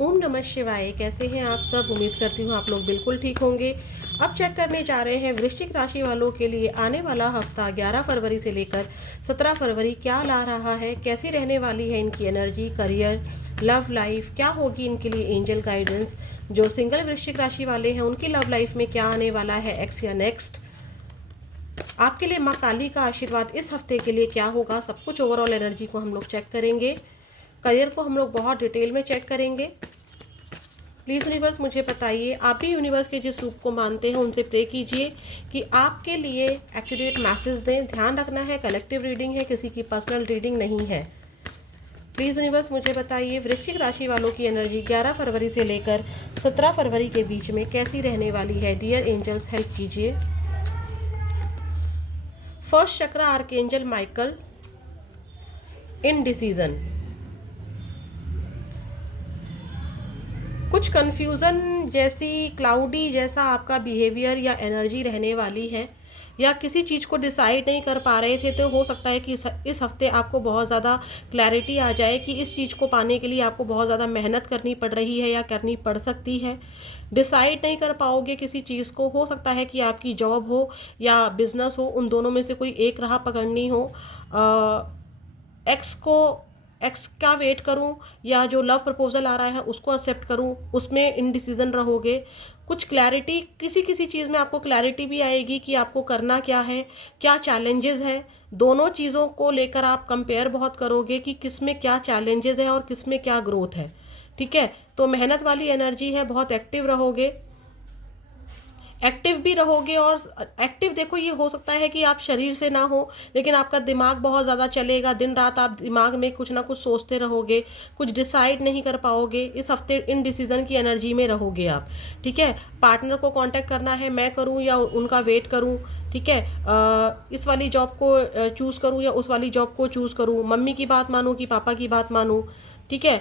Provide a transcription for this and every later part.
ओम नमः शिवाय। कैसे हैं आप सब? उम्मीद करती हूँ आप लोग बिल्कुल ठीक होंगे। अब चेक करने जा रहे हैं वृश्चिक राशि वालों के लिए आने वाला हफ्ता 11 फरवरी से लेकर 17 फरवरी क्या ला रहा है, कैसी रहने वाली है इनकी एनर्जी, करियर, लव लाइफ, क्या होगी इनके लिए एंजल गाइडेंस। जो सिंगल वृश्चिक राशि वाले हैं उनकी लव लाइफ में क्या आने वाला है एक्स या नेक्स्ट। आपके लिए माँ काली का आशीर्वाद इस हफ्ते के लिए क्या होगा, सब कुछ ओवरऑल एनर्जी को हम लोग चेक करेंगे। करियर को हम लोग बहुत डिटेल में चेक करेंगे। प्लीज़ यूनिवर्स मुझे बताइए, आप भी यूनिवर्स के जिस रूप को मानते हैं उनसे प्रे कीजिए कि आपके लिए एक्यूरेट मैसेज दें। ध्यान रखना है कलेक्टिव रीडिंग है, किसी की पर्सनल रीडिंग नहीं है। प्लीज़ यूनिवर्स मुझे बताइए वृश्चिक राशि वालों की एनर्जी 11 फरवरी से लेकर 17 फरवरी के बीच में कैसी रहने वाली है। डियर एंजल्स हेल्प कीजिए। फर्स्ट चक्र आर्कएंजल माइकल, इनडिसीजन। कुछ कन्फ्यूज़न जैसी, क्लाउडी जैसा आपका बिहेवियर या एनर्जी रहने वाली है, या किसी चीज़ को डिसाइड नहीं कर पा रहे थे तो हो सकता है कि इस हफ्ते आपको बहुत ज़्यादा क्लैरिटी आ जाए कि इस चीज़ को पाने के लिए आपको बहुत ज़्यादा मेहनत करनी पड़ रही है या करनी पड़ सकती है। डिसाइड नहीं कर पाओगे किसी चीज़ को, हो सकता है कि आपकी जॉब हो या बिजनेस हो, उन दोनों में से कोई एक राह पकड़नी हो। एक्स का वेट करूं या जो लव प्रपोजल आ रहा है उसको एक्सेप्ट करूं, उसमें इनडिसीजन रहोगे। कुछ क्लैरिटी, किसी किसी चीज़ में आपको क्लैरिटी भी आएगी कि आपको करना क्या है, क्या चैलेंजेस हैं। दोनों चीज़ों को लेकर आप कंपेयर बहुत करोगे कि किस में क्या चैलेंजेस है और किस में क्या ग्रोथ है। ठीक है, तो मेहनत वाली एनर्जी है, बहुत एक्टिव रहोगे, एक्टिव भी रहोगे। और एक्टिव देखो, ये हो सकता है कि आप शरीर से ना हो लेकिन आपका दिमाग बहुत ज़्यादा चलेगा। दिन रात आप दिमाग में कुछ ना कुछ सोचते रहोगे, कुछ डिसाइड नहीं कर पाओगे। इस हफ्ते इन डिसीज़न की एनर्जी में रहोगे आप। ठीक है, पार्टनर को कांटेक्ट करना है, मैं करूं या उनका वेट करूं। ठीक है, इस वाली जॉब को चूज़ करूं या उस वाली जॉब को चूज़ करूं, मम्मी की बात मानूं कि पापा की बात मानूं। ठीक है,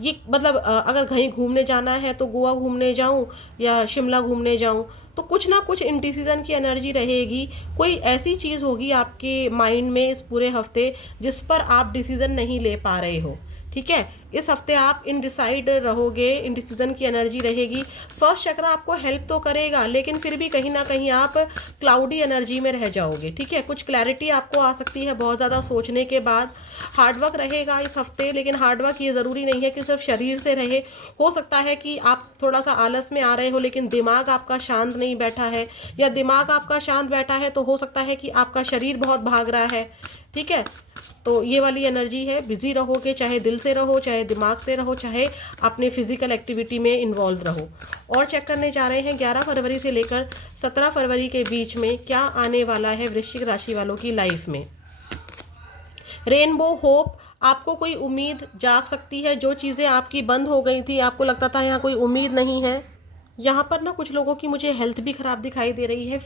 ये मतलब अगर कहीं घूमने जाना है तो गोवा घूमने जाऊं या शिमला घूमने जाऊं, तो कुछ ना कुछ इंडिसीजन की एनर्जी रहेगी। कोई ऐसी चीज़ होगी आपके माइंड में इस पूरे हफ्ते जिस पर आप डिसीजन नहीं ले पा रहे हो। ठीक है, इस हफ्ते आप इनडिसाइड रहोगे, इनडिसीजन की एनर्जी रहेगी। फर्स्ट चक्र आपको हेल्प तो करेगा लेकिन फिर भी कहीं ना कहीं आप क्लाउडी एनर्जी में रह जाओगे। ठीक है, कुछ क्लैरिटी आपको आ सकती है बहुत ज़्यादा सोचने के बाद। हार्डवर्क रहेगा इस हफ्ते, लेकिन हार्डवर्क ये ज़रूरी नहीं है कि सिर्फ शरीर से रहे। हो सकता है कि आप थोड़ा सा आलस में आ रहे हो लेकिन दिमाग आपका शांत नहीं बैठा है, या दिमाग आपका शांत बैठा है तो हो सकता है कि आपका शरीर बहुत भाग रहा है। ठीक है, तो ये वाली एनर्जी है, बिजी रहोगे, चाहे दिल से रहो, चाहे दिमाग से रहो, चाहे अपने फिजिकल एक्टिविटी में इन्वॉल्व रहो। और चेक करने जा रहे हैं 11 फरवरी से लेकर 17 फरवरी के बीच में क्या आने वाला है वृश्चिक राशि वालों की लाइफ में। रेनबो होप, आपको कोई उम्मीद जाग सकती है। जो चीज़ें आपकी बंद हो गई थी, आपको लगता था यहाँ कोई उम्मीद नहीं है, यहाँ पर ना कुछ लोगों की मुझे हेल्थ भी ख़राब दिखाई दे रही है,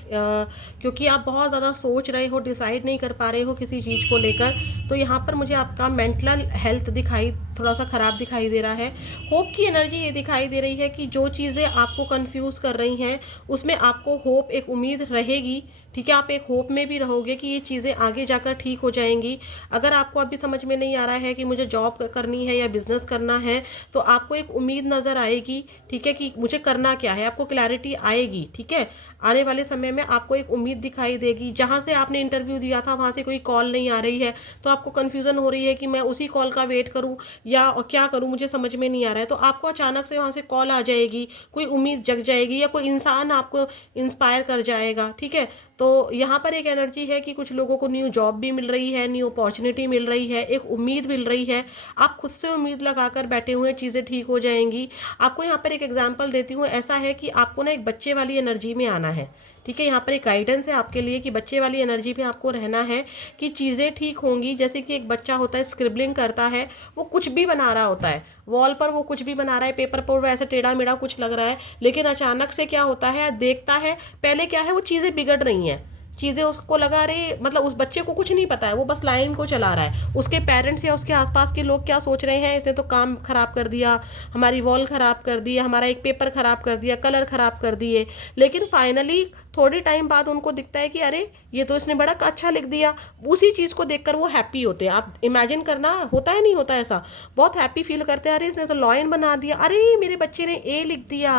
क्योंकि आप बहुत ज़्यादा सोच रहे हो, डिसाइड नहीं कर पा रहे हो किसी चीज़ को लेकर। तो यहाँ पर मुझे आपका मेंटल हेल्थ दिखाई थोड़ा सा ख़राब दिखाई दे रहा है। होप की एनर्जी ये दिखाई दे रही है कि जो चीज़ें आपको कंफ्यूज कर रही हैं उसमें आपको होप, एक उम्मीद रहेगी। ठीक है, आप एक होप में भी रहोगे कि ये चीज़ें आगे जाकर ठीक हो जाएंगी। अगर आपको अभी समझ में नहीं आ रहा है कि मुझे जॉब करनी है या बिजनेस करना है, तो आपको एक उम्मीद नज़र आएगी। ठीक है, कि मुझे करना क्या है, आपको क्लैरिटी आएगी। ठीक है, आने वाले समय में आपको एक उम्मीद दिखाई देगी। जहाँ से आपने इंटरव्यू दिया था वहाँ से कोई कॉल नहीं आ रही है तो आपको कन्फ्यूज़न हो रही है कि मैं उसी कॉल का वेट करूँ या क्या करूँ, मुझे समझ में नहीं आ रहा है। तो आपको अचानक से वहाँ से कॉल आ जाएगी, कोई उम्मीद जग जाएगी, या कोई इंसान आपको इंस्पायर कर जाएगा। ठीक है, तो यहाँ पर एक एनर्जी है कि कुछ लोगों को न्यू जॉब भी मिल रही है, न्यू अपॉर्चुनिटी मिल रही है, एक उम्मीद मिल रही है। आप खुद से उम्मीद लगाकर बैठे हुए, चीज़ें ठीक हो जाएंगी। आपको यहाँ पर एक एग्जांपल देती हूँ। ऐसा है कि आपको ना एक बच्चे वाली एनर्जी में आना है। ठीक है, यहाँ पर एक गाइडेंस है आपके लिए कि बच्चे वाली एनर्जी पे आपको रहना है कि चीज़ें ठीक होंगी। जैसे कि एक बच्चा होता है, स्क्रिबलिंग करता है, वो कुछ भी बना रहा होता है, वॉल पर वो कुछ भी बना रहा है, पेपर पर वो ऐसे टेढ़ा मेढ़ा कुछ लग रहा है, लेकिन अचानक से क्या होता है, देखता है पहले क्या है, वो चीज़ें बिगड़ रही हैं, चीज़ें उसको लगा रही, मतलब उस बच्चे को कुछ नहीं पता है, वो बस लाइन को चला रहा है। उसके पेरेंट्स या उसके आसपास के लोग क्या सोच रहे हैं, इसने तो काम खराब कर दिया, हमारी वॉल खराब कर दी, हमारा एक पेपर खराब कर दिया, कलर खराब कर दिए। लेकिन फाइनली थोड़ी टाइम बाद उनको दिखता है कि अरे ये तो इसने बड़ा अच्छा लिख दिया, उसी चीज़ को देखकर वो हैप्पी होते हैं। आप इमेजिन करना, होता है नहीं होता ऐसा, बहुत हैप्पी फील करते हैं, अरे इसने तो लॉयन बना दिया, अरे मेरे बच्चे ने ए लिख दिया,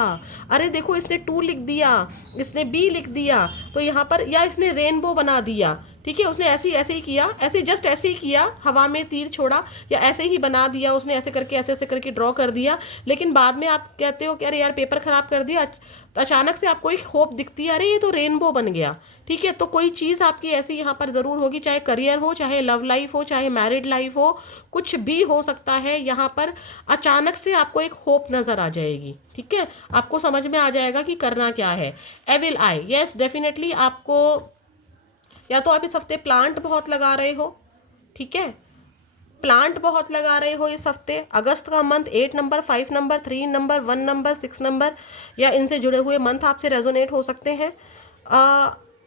अरे देखो इसने 2 लिख दिया, इसने बी लिख दिया, तो यहाँ पर, या इसने रेनबो बना दिया, ठीक है, उसने ऐसे ही किया, ऐसे जस्ट ऐसे ही किया, हवा में तीर छोड़ा या ऐसे ही बना दिया उसने, ऐसे करके ऐसे ऐसे करके ड्रॉ कर दिया, लेकिन बाद में आप कहते हो कि अरे यार पेपर खराब कर दिया, तो अचानक से आपको एक होप दिखती है, अरे ये तो रेनबो बन गया। ठीक है, तो कोई चीज़ आपकी ऐसी यहाँ पर ज़रूर होगी, चाहे करियर हो, चाहे लव लाइफ हो, चाहे मैरिड लाइफ हो, कुछ भी हो सकता है, यहाँ पर अचानक से आपको एक होप नज़र आ जाएगी। ठीक है, आपको समझ में आ जाएगा कि करना क्या है। एविल आई, यस डेफिनेटली आपको, या तो आप इस हफ्ते प्लांट बहुत लगा रहे हो, ठीक है, प्लांट बहुत लगा रहे हो इस हफ्ते, अगस्त का month 8 number, 5 number, 3 number, 1 number, 6 number या इनसे जुड़े हुए मंथ आपसे रेजोनेट हो सकते हैं।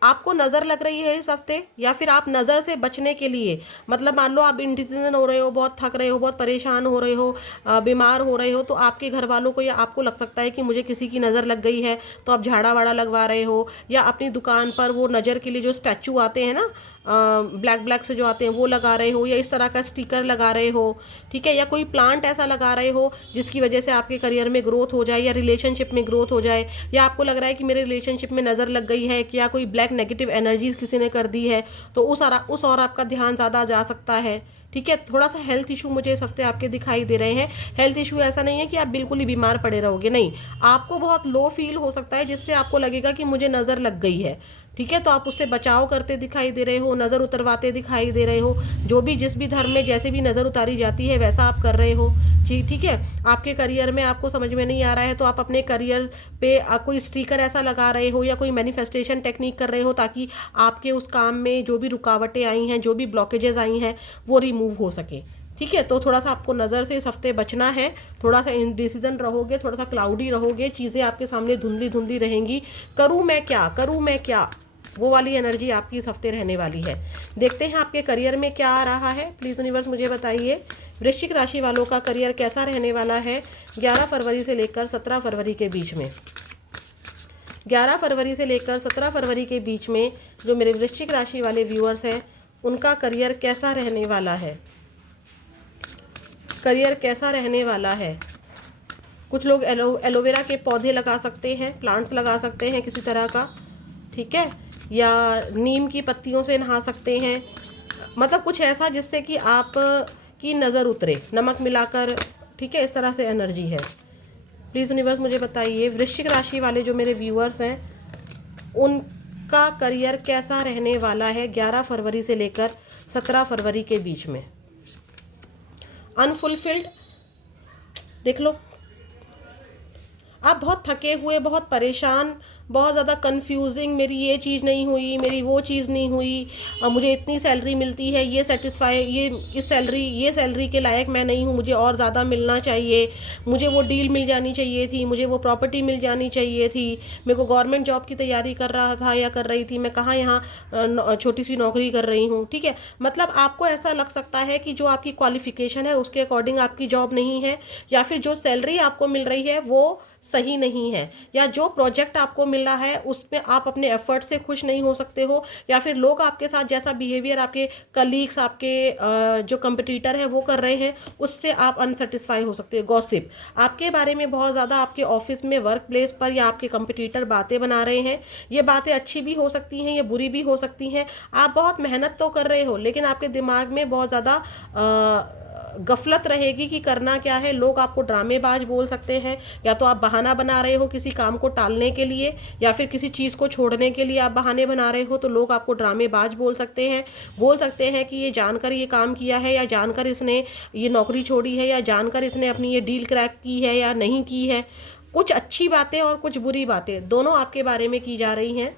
आपको नज़र लग रही है इस हफ्ते, या फिर आप नज़र से बचने के लिए, मतलब मान लो आप इंडिसीजन हो रहे हो, बहुत थक रहे हो, बहुत परेशान हो रहे हो, बीमार हो रहे हो, तो आपके घर वालों को या आपको लग सकता है कि मुझे किसी की नज़र लग गई है, तो आप झाड़ा वाड़ा लगवा रहे हो, या अपनी दुकान पर वो नज़र के लिए जो स्टैचू आते हैं ना, ब्लैक ब्लैक से जो आते हैं वो लगा रहे हो, या इस तरह का स्टिकर लगा रहे हो। ठीक है, या कोई प्लांट ऐसा लगा रहे हो जिसकी वजह से आपके करियर में ग्रोथ हो जाए या रिलेशनशिप में ग्रोथ हो जाए, या आपको लग रहा है कि मेरे रिलेशनशिप में नज़र लग गई है, या कोई ब्लैक नेगेटिव एनर्जीज किसी ने कर दी है, तो उस और आपका ध्यान ज़्यादा जा सकता है। ठीक है, थोड़ा सा हेल्थ इशू मुझे इस हफ्ते आपके दिखाई दे रहे हैं। हेल्थ इशू ऐसा नहीं है कि आप बिल्कुल ही बीमार पड़े रहोगे, नहीं, आपको बहुत लो फील हो सकता है जिससे आपको लगेगा कि मुझे नज़र लग गई है। ठीक है, तो आप उससे बचाव करते दिखाई दे रहे हो, नज़र उतरवाते दिखाई दे रहे हो, जो भी जिस भी धर्म में जैसे भी नज़र उतारी जाती है वैसा आप कर रहे हो जी। ठीक है, आपके करियर में आपको समझ में नहीं आ रहा है तो आप अपने करियर पे कोई स्टिकर ऐसा लगा रहे हो या कोई मैनिफेस्टेशन टेक्निक कर रहे हो, ताकि आपके उस काम में जो भी रुकावटें आई हैं, जो भी ब्लॉकेजेस आई हैं, वो रिमूव हो सके। ठीक है, तो थोड़ा सा आपको नज़र से इस हफ्ते बचना है, थोड़ा सा इनडिसीजन रहोगे, थोड़ा सा क्लाउडी रहोगे, चीज़ें आपके सामने धुंधली धुंधली रहेंगी, करूँ मैं क्या, करूँ मैं क्या, वो वाली एनर्जी आपकी इस हफ्ते रहने वाली है। देखते हैं आपके करियर में क्या आ रहा है, प्लीज़ यूनिवर्स मुझे बताइए। वृश्चिक राशि वालों का करियर कैसा रहने वाला है 11 फरवरी से लेकर 17 फरवरी के बीच में। 11 फरवरी से लेकर 17 फरवरी के बीच में जो मेरे वृश्चिक राशि वाले व्यूअर्स हैं, उनका करियर कैसा रहने वाला है, करियर कैसा रहने वाला है। कुछ लोग एलोवेरा के पौधे लगा सकते हैं, प्लांट्स लगा सकते हैं किसी तरह का, ठीक है, या नीम की पत्तियों से नहा सकते हैं, मतलब कुछ ऐसा जिससे कि आप की नज़र उतरे, नमक मिलाकर। ठीक है, इस तरह से एनर्जी है। प्लीज़ यूनिवर्स मुझे बताइए, वृश्चिक राशि वाले जो मेरे व्यूअर्स हैं, उनका करियर कैसा रहने वाला है 11 फरवरी से लेकर 17 फरवरी के बीच में। अनफुलफिल्ड, देख लो, आप बहुत थके हुए, बहुत परेशान, बहुत ज़्यादा कंफ्यूजिंग, मेरी ये चीज़ नहीं हुई, मेरी वो चीज़ नहीं हुई, मुझे इतनी सैलरी मिलती है, ये सेटिस्फाई, ये सैलरी के लायक मैं नहीं हूँ, मुझे और ज़्यादा मिलना चाहिए, मुझे वो डील मिल जानी चाहिए थी, मुझे वो प्रॉपर्टी मिल जानी चाहिए थी, मेरे को गवर्नमेंट जॉब की तैयारी कर रहा था या कर रही थी, मैं कहाँ यहाँ छोटी सी नौकरी कर रही हूँ। ठीक है, मतलब आपको ऐसा लग सकता है कि जो आपकी क्वालिफिकेशन है उसके अकॉर्डिंग आपकी जॉब नहीं है, या फिर जो सैलरी आपको मिल रही है वो सही नहीं है, या जो प्रोजेक्ट आपको मिल रहा है उसमें आप अपने एफर्ट से खुश नहीं हो सकते हो, या फिर लोग आपके साथ जैसा बिहेवियर आपके कलीग्स, आपके जो कंपटीटर हैं वो कर रहे हैं, उससे आप अनसेटिस्फाई हो सकते हो। गॉसिप, आपके बारे में बहुत ज़्यादा आपके ऑफिस में, वर्क प्लेस पर या आपके कंपटीटर बातें बना रहे हैं। ये बातें अच्छी भी हो सकती हैं, ये बुरी भी हो सकती हैं। आप बहुत मेहनत तो कर रहे हो, लेकिन आपके दिमाग में बहुत ज़्यादा गफलत रहेगी कि करना क्या है। लोग आपको ड्रामेबाज बोल सकते हैं, या तो आप बहाना बना रहे हो किसी काम को टालने के लिए, या फिर किसी चीज़ को छोड़ने के लिए आप बहाने बना रहे हो, तो लोग आपको ड्रामेबाज बोल सकते हैं कि ये जानकर ये काम किया है, या जानकर इसने ये नौकरी छोड़ी है, या जानकर इसने अपनी ये डील क्रैक की है या नहीं की है। कुछ अच्छी बातें और कुछ बुरी बातें दोनों आपके बारे में की जा रही हैं।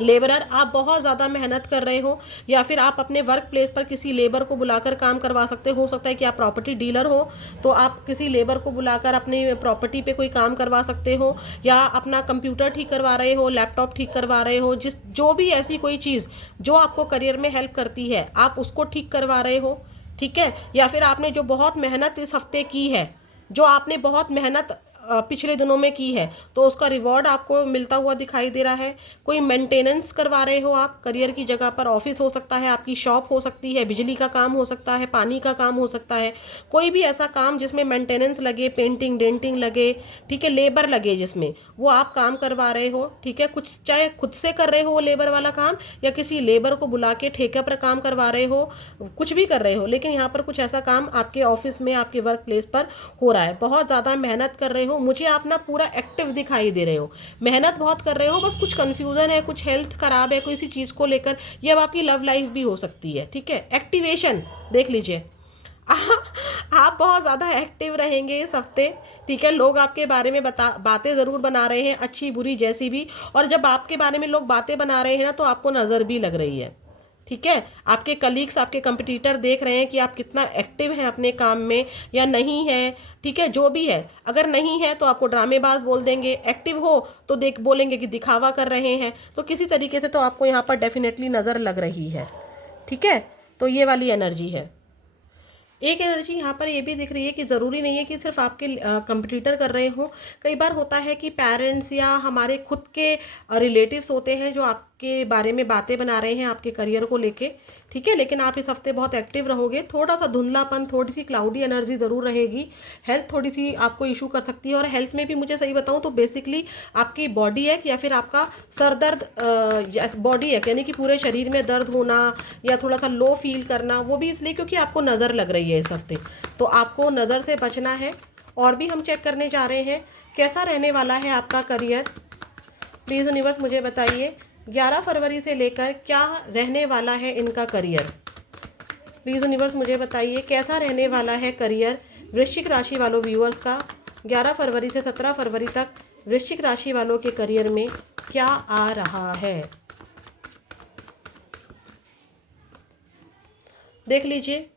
लेबरर, आप बहुत ज़्यादा मेहनत कर रहे हो, या फिर आप अपने वर्क प्लेस पर किसी लेबर को बुलाकर काम करवा सकते हो सकता है कि आप प्रॉपर्टी डीलर हो, तो आप किसी लेबर को बुलाकर अपनी प्रॉपर्टी पे कोई काम करवा सकते हो, या अपना कंप्यूटर ठीक करवा रहे हो, लैपटॉप ठीक करवा रहे हो, जो भी ऐसी कोई चीज़ जो आपको करियर में हेल्प करती है आप उसको ठीक करवा रहे हो। ठीक है, या फिर आपने जो बहुत मेहनत इस हफ्ते की है, जो आपने बहुत मेहनत पिछले दिनों में की है तो उसका रिवॉर्ड आपको मिलता हुआ दिखाई दे रहा है। कोई मेंटेनेंस करवा रहे हो आप करियर की जगह पर, ऑफिस हो सकता है, आपकी शॉप हो सकती है, बिजली का काम हो सकता है, पानी का काम हो सकता है, कोई भी ऐसा काम जिसमें मेंटेनेंस लगे, पेंटिंग डेंटिंग लगे, ठीक है, लेबर लगे जिसमें, वो आप काम करवा रहे हो, ठीक है। कुछ चाहे खुद से कर रहे हो वो लेबर वाला काम, या किसी लेबर को बुला के ठेके पर काम करवा रहे हो, कुछ भी कर रहे हो, लेकिन यहाँ पर कुछ ऐसा काम आपके ऑफिस में, आपके वर्क प्लेस पर हो रहा है। बहुत ज़्यादा मेहनत कर रहे हो, मुझे आप ना पूरा एक्टिव दिखाई दे रहे हो, मेहनत बहुत कर रहे हो, बस कुछ कन्फ्यूज़न है, कुछ हेल्थ खराब है किसी चीज़ को लेकर, ये अब आपकी लव लाइफ भी हो सकती है, ठीक है। एक्टिवेशन देख लीजिए, आप बहुत ज़्यादा एक्टिव रहेंगे इस हफ्ते, ठीक है। लोग आपके बारे में बातें ज़रूर बना रहे हैं, अच्छी बुरी जैसी भी, और जब आपके बारे में लोग बातें बना रहे हैं ना तो आपको नज़र भी लग रही है, ठीक है। आपके कलीग्स, आपके कंपटीटर देख रहे हैं कि आप कितना एक्टिव हैं अपने काम में या नहीं है, ठीक है। जो भी है, अगर नहीं है तो आपको ड्रामेबाज बोल देंगे, एक्टिव हो तो देख बोलेंगे कि दिखावा कर रहे हैं, तो किसी तरीके से तो आपको यहाँ पर डेफिनेटली नज़र लग रही है, ठीक है। तो ये वाली एनर्जी है। एक एनर्जी यहाँ पर ये भी दिख रही है कि ज़रूरी नहीं है कि सिर्फ आपके कंपटीटर कर रहे हों, कई बार होता है कि पेरेंट्स या हमारे खुद के रिलेटिव्स होते हैं जो आपके बारे में बातें बना रहे हैं आपके करियर को लेके, ठीक है। लेकिन आप इस हफ्ते बहुत एक्टिव रहोगे, थोड़ा सा धुंधलापन, थोड़ी सी क्लाउडी एनर्जी ज़रूर रहेगी, हेल्थ थोड़ी सी आपको इशू कर सकती है। और हेल्थ में भी मुझे सही बताऊँ तो बेसिकली आपकी बॉडी एक या फिर आपका सर दर्द, बॉडी एक यानी कि पूरे शरीर में दर्द होना या थोड़ा सा लो फील करना, वो भी इसलिए क्योंकि आपको नज़र लग रही है इस हफ्ते, तो आपको नज़र से बचना है। और भी हम चेक करने जा रहे हैं कैसा रहने वाला है आपका करियर। प्लीज़ यूनिवर्स मुझे बताइए 11 फरवरी से लेकर क्या रहने वाला है इनका करियर। प्लीज़ यूनिवर्स मुझे बताइए कैसा रहने वाला है करियर वृश्चिक राशि वालों व्यूअर्स का 11 फरवरी से 17 फरवरी तक। वृश्चिक राशि वालों के करियर में क्या आ रहा है, देख लीजिए।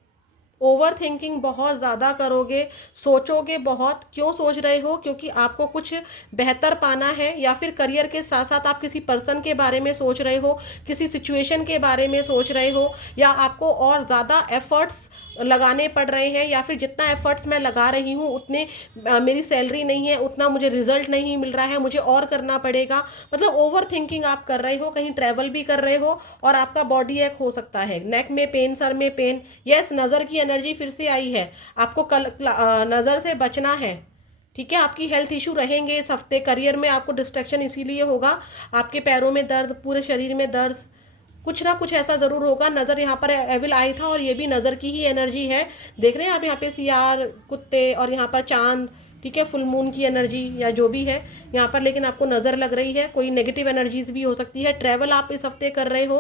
ओवर थिंकिंग बहुत ज़्यादा करोगे, सोचोगे बहुत। क्यों सोच रहे हो? क्योंकि आपको कुछ बेहतर पाना है, या फिर करियर के साथ साथ आप किसी पर्सन के बारे में सोच रहे हो, किसी सिचुएशन के बारे में सोच रहे हो, या आपको और ज़्यादा एफर्ट्स लगाने पड़ रहे हैं, या फिर जितना एफर्ट्स मैं लगा रही हूँ उतने मेरी सैलरी नहीं है, उतना मुझे रिजल्ट नहीं मिल रहा है, मुझे और करना पड़ेगा। मतलब ओवर थिंकिंग आप कर रहे हो, कहीं ट्रैवल भी कर रहे हो, और आपका बॉडी एक हो सकता है नेक में पेन, सर में पेन। यस, नज़र की एनर्जी फिर से आई है, आपको कल नज़र से बचना है, ठीक है। आपकी हेल्थ इशू रहेंगे इस हफ्ते। करियर में आपको डिस्ट्रैक्शन इसीलिए होगा, आपके पैरों में दर्द, पूरे शरीर में दर्द, कुछ ना कुछ ऐसा ज़रूर होगा। नज़र यहाँ पर एविल आई था और ये भी नज़र की ही एनर्जी है। देख रहे हैं आप यहाँ पे सियार, कुत्ते, और यहाँ पर चांद, ठीक है, फुल मून की एनर्जी या जो भी है यहाँ पर, लेकिन आपको नज़र लग रही है। कोई नेगेटिव एनर्जीज भी हो सकती है। ट्रैवल आप इस हफ्ते कर रहे हो,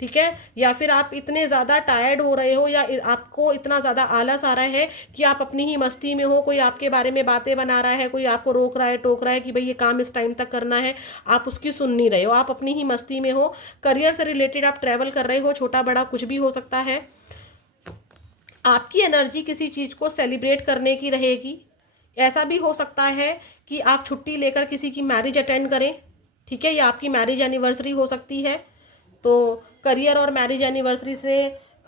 ठीक है, या फिर आप इतने ज़्यादा टायर्ड हो रहे हो, या आपको इतना ज़्यादा आलस आ रहा है कि आप अपनी ही मस्ती में हो, कोई आपके बारे में बातें बना रहा है, कोई आपको रोक रहा है, टोक रहा है कि भाई ये काम इस टाइम तक करना है, आप उसकी सुन नहीं रहे हो, आप अपनी ही मस्ती में हो। करियर से रिलेटेड आप ट्रैवल कर रहे हो, छोटा बड़ा कुछ भी हो सकता है। आपकी एनर्जी किसी चीज़ को सेलिब्रेट करने की रहेगी। ऐसा भी हो सकता है कि आप छुट्टी लेकर किसी की मैरिज अटेंड करें, ठीक है, या आपकी मैरिज एनिवर्सरी हो सकती है। तो करियर और मैरिज एनिवर्सरी से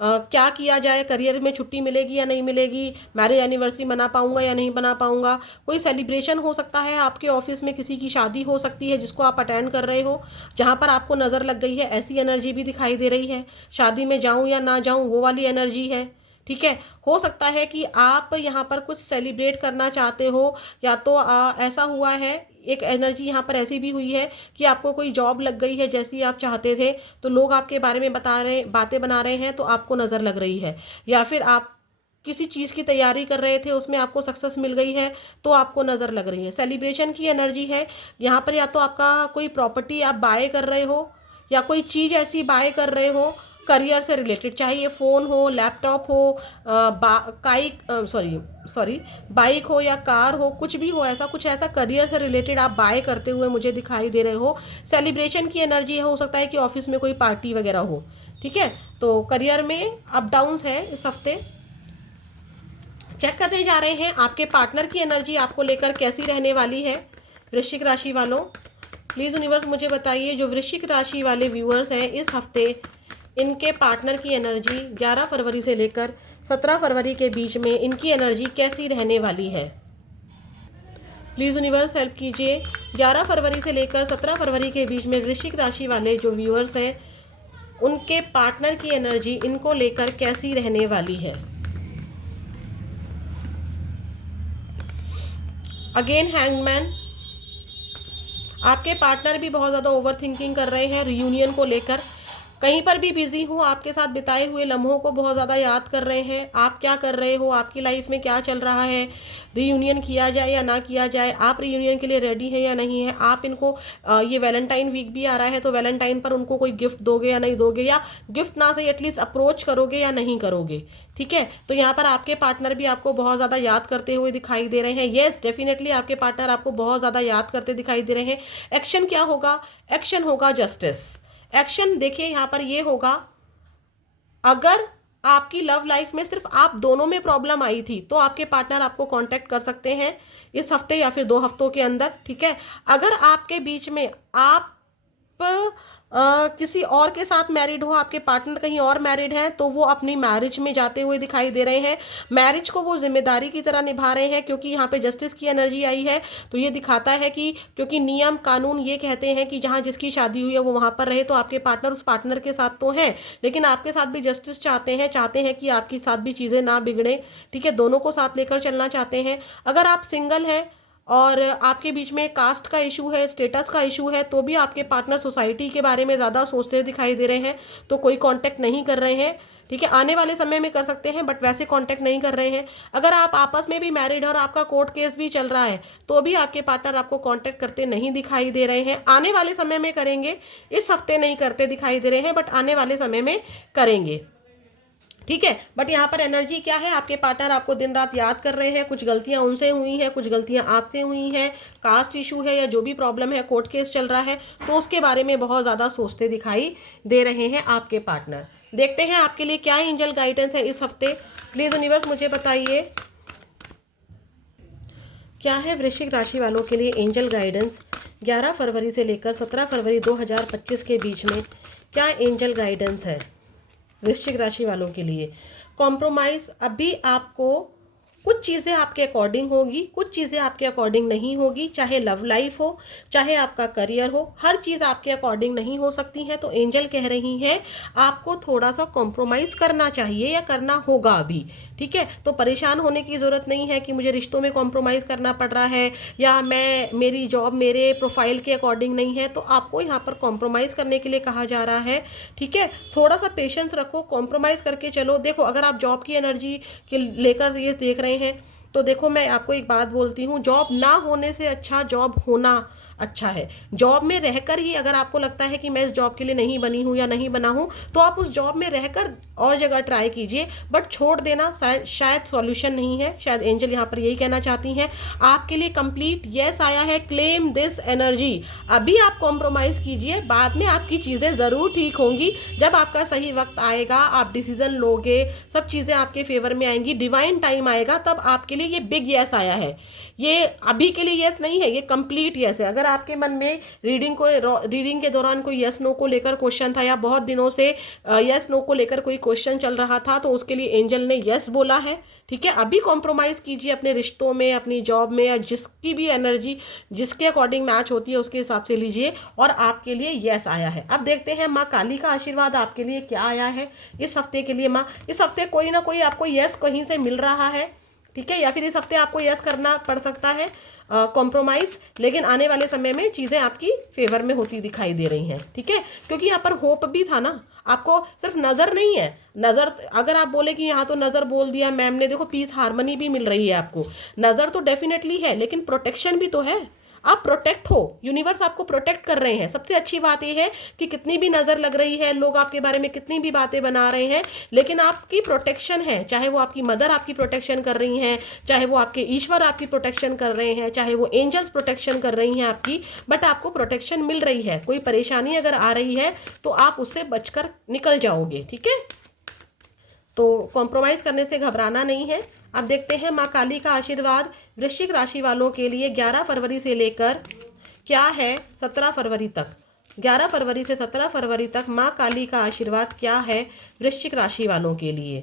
क्या किया जाए, करियर में छुट्टी मिलेगी या नहीं मिलेगी, मैरिज एनिवर्सरी मना पाऊंगा या नहीं मना पाऊंगा। कोई सेलिब्रेशन हो सकता है, आपके ऑफिस में किसी की शादी हो सकती है जिसको आप अटेंड कर रहे हो, जहां पर आपको नज़र लग गई है, ऐसी एनर्जी भी दिखाई दे रही है। शादी में जाऊं या ना जाऊं, वो वाली एनर्जी है, ठीक है। हो सकता है कि आप यहाँ पर कुछ सेलिब्रेट करना चाहते हो, या तो ऐसा हुआ है, एक एनर्जी यहाँ पर ऐसी भी हुई है कि आपको कोई जॉब लग गई है जैसी आप चाहते थे, तो लोग आपके बारे में बातें बना रहे हैं, तो आपको नज़र लग रही है। या फिर आप किसी चीज़ की तैयारी कर रहे थे, उसमें आपको सक्सेस मिल गई है, तो आपको नज़र लग रही है। सेलिब्रेशन की एनर्जी है यहाँ पर, या तो आपका कोई प्रॉपर्टी आप बाय कर रहे हो, या कोई चीज़ ऐसी बाय कर रहे हो करियर से रिलेटेड, चाहे ये फ़ोन हो, लैपटॉप हो, बाइक हो या कार हो, कुछ भी हो, ऐसा कुछ ऐसा करियर से रिलेटेड आप बाय करते हुए मुझे दिखाई दे रहे हो। सेलिब्रेशन की एनर्जी हो सकता है कि ऑफिस में कोई पार्टी वगैरह हो, ठीक है। तो करियर में अप डाउन्स है इस हफ्ते। चेक करने जा रहे हैं आपके पार्टनर की एनर्जी आपको लेकर कैसी रहने वाली है वृश्चिक राशि वालों। प्लीज़ यूनिवर्स मुझे बताइए जो वृश्चिक राशि वाले व्यूअर्स हैं इस हफ्ते, इनके पार्टनर की एनर्जी 11 फरवरी से लेकर 17 फरवरी के बीच में इनकी एनर्जी कैसी रहने वाली है। प्लीज़ यूनिवर्स हेल्प कीजिए 11 फरवरी से लेकर 17 फरवरी के बीच में वृश्चिक राशि वाले जो व्यूअर्स हैं उनके पार्टनर की एनर्जी इनको लेकर कैसी रहने वाली है। अगेन हैंगमैन, आपके पार्टनर भी बहुत ज़्यादा ओवर थिंकिंग कर रहे हैं रियूनियन को लेकर, कहीं पर भी बिजी हूँ, आपके साथ बिताए हुए लम्हों को बहुत ज़्यादा याद कर रहे हैं। आप क्या कर रहे हो, आपकी लाइफ में क्या चल रहा है, रीयूनियन किया जाए या ना किया जाए, आप रीयूनियन के लिए रेडी हैं या नहीं है, आप इनको ये वैलेंटाइन वीक भी आ रहा है तो वैलेंटाइन पर उनको कोई गिफ्ट दोगे या नहीं दोगे, या गिफ्ट ना सही एटलीस्ट अप्रोच करोगे या नहीं करोगे। ठीक है, तो यहाँ पर आपके पार्टनर भी आपको बहुत ज़्यादा याद करते हुए दिखाई दे रहे हैं। येस, डेफिनेटली आपके पार्टनर आपको बहुत ज़्यादा याद करते दिखाई दे रहे हैं। एक्शन क्या होगा, एक्शन होगा जस्टिस। एक्शन देखिए यहाँ पर ये होगा, अगर आपकी लव लाइफ में सिर्फ आप दोनों में प्रॉब्लम आई थी तो आपके पार्टनर आपको कांटेक्ट कर सकते हैं इस हफ्ते या फिर 2 हफ्तों के अंदर। ठीक है, अगर आपके बीच में आप किसी और के साथ मैरिड हो, आपके पार्टनर कहीं और मैरिड है, तो वो अपनी मैरिज में जाते हुए दिखाई दे रहे हैं। मैरिज को वो जिम्मेदारी की तरह निभा रहे हैं क्योंकि यहाँ पे जस्टिस की एनर्जी आई है। तो ये दिखाता है कि क्योंकि नियम कानून ये कहते हैं कि जहाँ जिसकी शादी हुई है वो वहाँ पर रहे, तो आपके पार्टनर उस पार्टनर के साथ तो हैं, लेकिन आपके साथ भी जस्टिस चाहते हैं कि आपके साथ भी चीज़ें ना बिगड़े। ठीक है, दोनों को साथ लेकर चलना चाहते हैं। अगर आप सिंगल हैं और आपके बीच में कास्ट का इशू है, स्टेटस का इशू है, तो भी आपके पार्टनर सोसाइटी के बारे में ज़्यादा सोचते दिखाई दे रहे हैं, तो कोई कांटेक्ट नहीं कर रहे हैं। ठीक है, आने वाले समय में कर सकते हैं बट वैसे कांटेक्ट नहीं कर रहे हैं। अगर आप आपस में भी मैरिड और आपका कोर्ट केस भी चल रहा है तो भी आपके पार्टनर आपको कांटेक्ट करते नहीं दिखाई दे रहे हैं। आने वाले समय में करेंगे, इस हफ्ते नहीं करते दिखाई दे रहे हैं बट आने वाले समय में करेंगे। ठीक है, बट यहाँ पर एनर्जी क्या है, आपके पार्टनर आपको दिन रात याद कर रहे हैं। कुछ गलतियाँ उनसे हुई हैं, कुछ गलतियाँ आपसे हुई हैं, कास्ट इशू है या जो भी प्रॉब्लम है, कोर्ट केस चल रहा है, तो उसके बारे में बहुत ज़्यादा सोचते दिखाई दे रहे हैं आपके पार्टनर। देखते हैं आपके लिए क्या एंजल गाइडेंस है इस हफ्ते। प्लीज़ यूनिवर्स मुझे बताइए क्या है वृश्चिक राशि वालों के लिए एंजल गाइडेंस 11 फरवरी से लेकर 17 फरवरी 2025 के बीच में। क्या एंजल गाइडेंस है वृश्चिक राशि वालों के लिए। कॉम्प्रोमाइज़, अभी आपको कुछ चीज़ें आपके अकॉर्डिंग होगी, कुछ चीज़ें आपके अकॉर्डिंग नहीं होगी, चाहे लव लाइफ हो, चाहे आपका करियर हो, हर चीज़ आपके अकॉर्डिंग नहीं हो सकती है। तो एंजल कह रही हैं आपको थोड़ा सा कॉम्प्रोमाइज़ करना चाहिए या करना होगा अभी। ठीक है, तो परेशान होने की ज़रूरत नहीं है कि मुझे रिश्तों में कॉम्प्रोमाइज़ करना पड़ रहा है या मेरी जॉब मेरे प्रोफाइल के अकॉर्डिंग नहीं है, तो आपको यहाँ पर कॉम्प्रोमाइज़ करने के लिए कहा जा रहा है। ठीक है, थोड़ा सा पेशेंस रखो, कॉम्प्रोमाइज़ करके चलो। देखो, अगर आप जॉब की एनर्जी के लेकर ये देख रहे हैं तो देखो, मैं आपको एक बात बोलती हूँ, जॉब ना होने से अच्छा जॉब होना अच्छा है। जॉब में रहकर ही अगर आपको लगता है कि मैं इस जॉब के लिए नहीं बनी हूँ या नहीं बना हूँ, तो आप उस जॉब में रहकर और जगह ट्राई कीजिए, बट छोड़ देना शायद सॉल्यूशन नहीं है। शायद एंजल यहाँ पर यही कहना चाहती हैं। आपके लिए कंप्लीट यस आया है, क्लेम दिस एनर्जी। अभी आप कॉम्प्रोमाइज़ कीजिए, बाद में आपकी चीज़ें ज़रूर ठीक होंगी। जब आपका सही वक्त आएगा, आप डिसीजन लोगे, सब चीज़ें आपके फेवर में आएंगी, डिवाइन टाइम आएगा, तब आपके लिए ये बिग यस आया है। ये अभी के लिए यस नहीं है, ये कंप्लीट यस है। अगर आपके मन में रीडिंग के दौरान कोई यस नो को लेकर क्वेश्चन था या बहुत दिनों से यस नो को लेकर कोई क्वेश्चन चल रहा था, तो उसके लिए एंजल ने यस बोला है। ठीक है, अभी कॉम्प्रोमाइज़ कीजिए अपने रिश्तों में, अपनी जॉब में, या जिसकी भी एनर्जी जिसके अकॉर्डिंग मैच होती है उसके हिसाब से लीजिए, और आपके लिए यस आया है। अब देखते हैं माँ काली का आशीर्वाद आपके लिए क्या आया है इस हफ्ते के लिए। माँ, इस हफ्ते कोई ना कोई आपको यस कहीं से मिल रहा है। ठीक है, या फिर इस हफ्ते आपको यस करना पड़ सकता है कॉम्प्रोमाइज़, लेकिन आने वाले समय में चीज़ें आपकी फेवर में होती दिखाई दे रही हैं। ठीक है, क्योंकि यहाँ पर होप भी था ना, आपको सिर्फ नज़र नहीं है। नज़र, अगर आप बोले कि यहाँ तो नज़र बोल दिया मैम ने, देखो पीस हार्मनी भी मिल रही है आपको। नज़र तो डेफिनेटली है, लेकिन प्रोटेक्शन भी तो है। आप प्रोटेक्ट हो, यूनिवर्स आपको प्रोटेक्ट कर रहे हैं। सबसे अच्छी बात यह है कि कितनी भी नज़र लग रही है, लोग आपके बारे में कितनी भी बातें बना रहे हैं, लेकिन आपकी प्रोटेक्शन है। चाहे वो आपकी मदर आपकी प्रोटेक्शन कर रही हैं, चाहे वो आपके ईश्वर आपकी प्रोटेक्शन कर रहे हैं, चाहे वो एंजल्स प्रोटेक्शन कर रही हैं आपकी, बट आपको प्रोटेक्शन मिल रही है। कोई परेशानी अगर आ रही है तो आप उससे बचकर निकल जाओगे। ठीक है, तो कॉम्प्रोमाइज़ करने से घबराना नहीं है। अब देखते हैं माँ काली का आशीर्वाद वृश्चिक राशि वालों के लिए 11 फरवरी से लेकर क्या है 17 फरवरी तक। 11 फरवरी से 17 फरवरी तक माँ काली का आशीर्वाद क्या है वृश्चिक राशि वालों के लिए।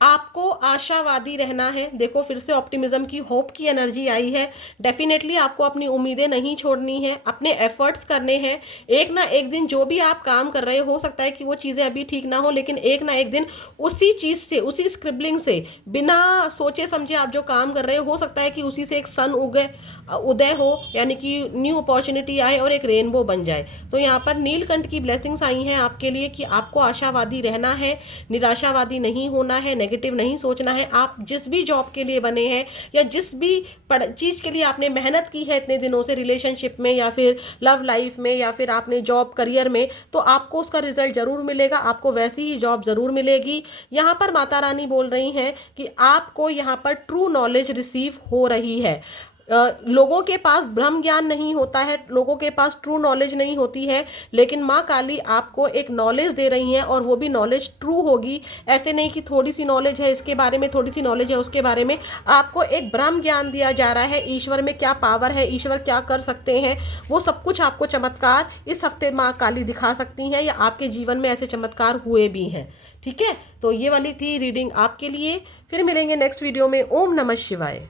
आपको आशावादी रहना है। देखो फिर से ऑप्टिमिज्म की, होप की एनर्जी आई है। डेफिनेटली आपको अपनी उम्मीदें नहीं छोड़नी है, अपने एफर्ट्स करने हैं। एक ना एक दिन जो भी आप काम कर रहे हो सकता है कि वो चीज़ें अभी ठीक ना हो, लेकिन एक ना एक दिन उसी चीज़ से, उसी स्क्रिबलिंग से, बिना सोचे समझे आप जो काम कर रहे हो सकता है कि उसी से एक सन उदय हो, यानी कि न्यू अपॉर्चुनिटी आए और एक रेनबो बन जाए। तो यहाँ पर नीलकंठ की ब्लेसिंग्स आई हैं आपके लिए कि आपको आशावादी रहना है, निराशावादी नहीं होना है, नेगेटिव नहीं सोचना है। आप जिस भी जॉब के लिए बने हैं या जिस भी चीज़ के लिए आपने मेहनत की है इतने दिनों से, रिलेशनशिप में या फिर लव लाइफ में या फिर आपने जॉब करियर में, तो आपको उसका रिजल्ट जरूर मिलेगा, आपको वैसी ही जॉब जरूर मिलेगी। यहाँ पर माता रानी बोल रही हैं कि आपको यहाँ पर ट्रू नॉलेज रिसीव हो रही है। लोगों के पास ब्रह्म ज्ञान नहीं होता है, लोगों के पास ट्रू नॉलेज नहीं होती है, लेकिन माँ काली आपको एक नॉलेज दे रही हैं और वो भी नॉलेज ट्रू होगी। ऐसे नहीं कि थोड़ी सी नॉलेज है इसके बारे में, थोड़ी सी नॉलेज है उसके बारे में। आपको एक ब्रह्म ज्ञान दिया जा रहा है, ईश्वर में क्या पावर है, ईश्वर क्या कर सकते हैं, वो सब कुछ आपको चमत्कार इस हफ्ते माँ काली दिखा सकती हैं, या आपके जीवन में ऐसे चमत्कार हुए भी हैं। ठीक है, तो ये वाली थी रीडिंग आपके लिए। फिर मिलेंगे नेक्स्ट वीडियो में। ओम नमः शिवाय।